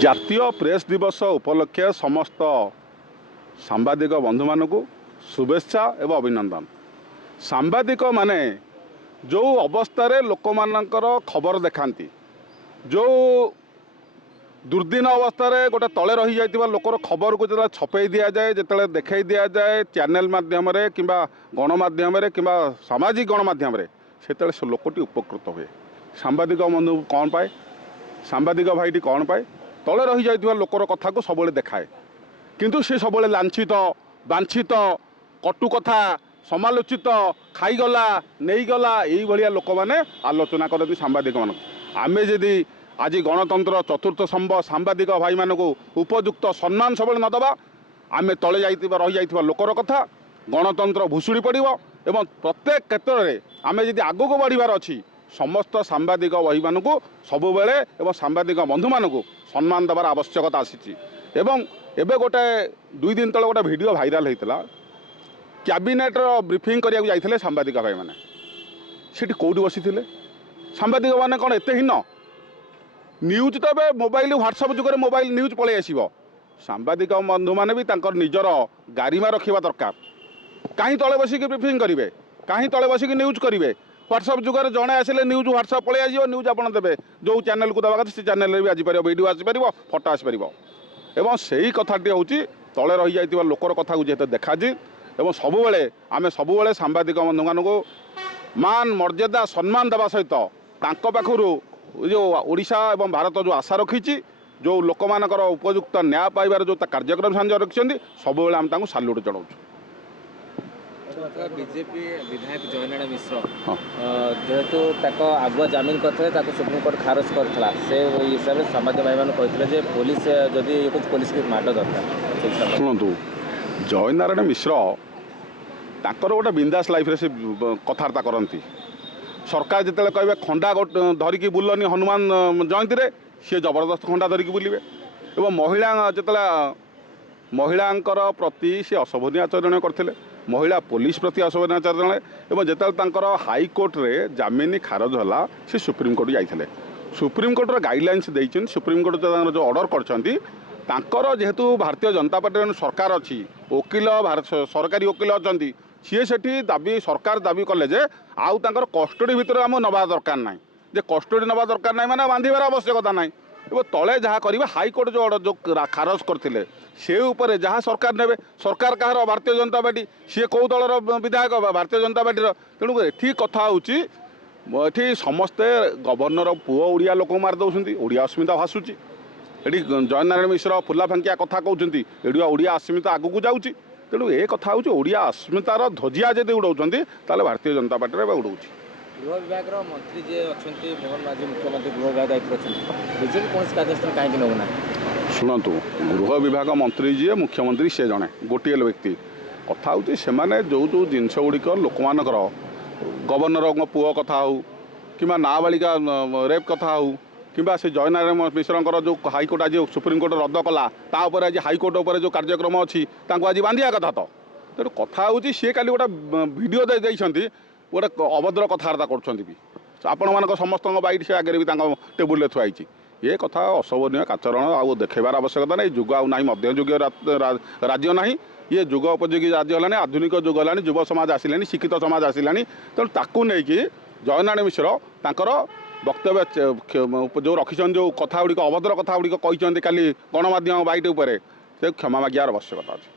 ଜାତୀୟ ପ୍ରେସ୍ ଦିବସ ଉପଲକ୍ଷେ ସମସ୍ତ ସାମ୍ବାଦିକ ବନ୍ଧୁମାନଙ୍କୁ शुभेच्छा एवं अभिनंदन। सांबादिक माने जो अवस्था लोकमानकर खबर देखाती जो दुर्दिन अवस्था गोटे तले रही जाइतिबा लोकर खबर को जो छपे दि जाए जो देखई दि जाए चैनल माध्यम कि गणमाध्यम कि सामाजिक गणमाध्यम से लोकटी उपकृत हुए। सांबादिक बंधु कौन पाए सांबादिक भाईटी कौन पाए तले रही जाइतिबा लोकर कथा को सब देखाए किंतु से सब लांछित बांछित कटु कथा समालोचित खाईगला नहींगला यही लोक मैंने आलोचना करती सांबादिक मान आम जदि आज गणतंत्र चतुर्थ स्तंभ सांबादिक भाई मान उपयुक्त सम्मान सब नदबा आम तले रही जाइथिबा लोकर कथा गणतंत्र भुशुड़ी पड़ो एवं प्रत्येक क्षेत्र में आम जदि आगक बढ़ार अच्छी समस्त सांबादिक भाई मान सबु बेले एवं सांबादिक बंधु मान सम्मान देवार आवश्यकता आसी एवं एबे गोटे 2 दिन तले गोटे वीडियो भाइराल होता कैबिनेट ब्रीफिंग करने जाते सांबादिक भाई मैंने सीठी कौटी बसी सांबादिक मैंने कौन एत हीन न्यूज तो ए मोबाइल व्हाट्सएप जुगे मोबाइल न्यूज पलि आस सांबादिक बंधु मैंने भी निजर गारिमा रखा दरकार कहीं तले बसिक ब्रीफिंग करेंगे कहीं तले बसिक न्यूज करेंगे व्हाट्सएप जुगे जड़े आसिले न्यूज व्हाट्सएप पलि आस न्यूज आप देते जो चैनल को देवा से चैनल भी आसपर वीडियो आसपर फटो आसपर एवं से ही कथाटी हूँ तले रही जाइतिबा लोकर कथा को जेते देखाजी एवं सबुबले आमे सबुबले सांबादिक बंधु मान मान मर्यादा सम्मान देवा सहित तांको पाखरु जो ओडिशा एवं भारत जो आशा रखी जो लोक मानकर उपयुक्त न्याय पाइबार जो कार्यक्रम सांझ रखिछन्ती सबुबले आम तांको साल्यूट जणाउछु। बीजेपी विधायक जयनारायण मिश्र जेहेतु आगुआ जमीन करते सुप्रीमकोर्ट खारज करता से हिसाब से सांबादिक भाई मैंने कहते पुलिस जदि पुलिस की माड दरकार शुणु जयनारायण मिश्र ताकर गोटे बिंदास लाइफ रे से कथबार्ता करती सरकार जिते कहे खंडा धरिकी बुलनी हनुमान जयंती रे सी जबरदस्त खंडा धरिकी बुलिबे एवं महिला जिते महिलांकर प्रति सी अशोभनीय आचरण करते महिला पुलिस प्रति अशोभनीय आचरण एवं जिते हाईकोर्ट रे जमीन खारज होला से सुप्रीमकोर्ट जाइए सुप्रीमकोर्टर गाइडलाइंस देइछन सुप्रीमकोर्ट जो ऑर्डर करछंती तांकर जेहेतु भारतीय जनता पार्टी सरकार अच्छी वकिल सरकारी वकिल अच्छा सी से दाबी सरकार दाबी कले जे आउ तांकर कस्टडी भितर आम नवा दरकार ना जे कस्टडी नवा दरकार ना माने बांधिबार आवश्यकता ना एवं तले जहाँ करेंगे हाईकोर्ट जो ऑर्डर जो खारज करते से उपर जहाँ सरकार ने सरकार कहार भारतीय जनता पार्टी सी कौ दलर विधायक भारतीय जनता पार्टी तेणु ये कथा होती समस्ते गवर्नर पुओ ओडिया लोक मारिदे ओडिया अस्मिता भासुची ये जयनारायण मिश्र फुला फांकिया कथा कहते ये ओडिया अस्मिता आगू जाऊँगी तेणु ये कथा हूँ ओडिया अस्मितार ध्वजिया जब उड़ाऊँच भारतीय जनता पार्टी उड़ाऊँ। गृह विभाग मंत्री जी अच्छा मोहन माझी मुख्यमंत्री गृह विभाग दायित्व अच्छा बीजेपी कौन कार्यानुष्ठान कहीं नौना शुणु गृह विभाग मंत्री जी मुख्यमंत्री से जड़े गोटे व्यक्ति कथा हूँ से जो जो जिनस गुड़िक लोक मानकर गवर्नर पुओ कथा हो कि नाबालिका रेप कथा हो कि से जयनारायण मिश्र जो हाईकोर्ट आज सुप्रीमकोर्ट रद्द कला तापर आज हाईकोर्ट उपर जो कार्यक्रम अच्छी आज बांधिया कथा तो तेणु कथा हूँ सी का गोटे वीडियो देते गोटे अभद्र कथबार्ता कर समस्त बैठ से आगे भी टेबुल थुआई ये कथा अशोभनीय आचरण आउ देखेबार आवश्यकता नहीं जुग आउ ना मध्ययुग राज्य ना ये जुग उपयोगी राज्य है आधुनिक जुग है युव समाज आसिलानी शिक्षित समाज आसिलानी तेणु ताकू नहीं कि जयनारायण मिश्र तांकर वक्तव्य जो रखिछन जो कथा गुड़िक अभद्र कथा गुड़िक कहते काली गणमाध्यम बाइट उपर से क्षमा मागियार आवश्यकता अच्छे।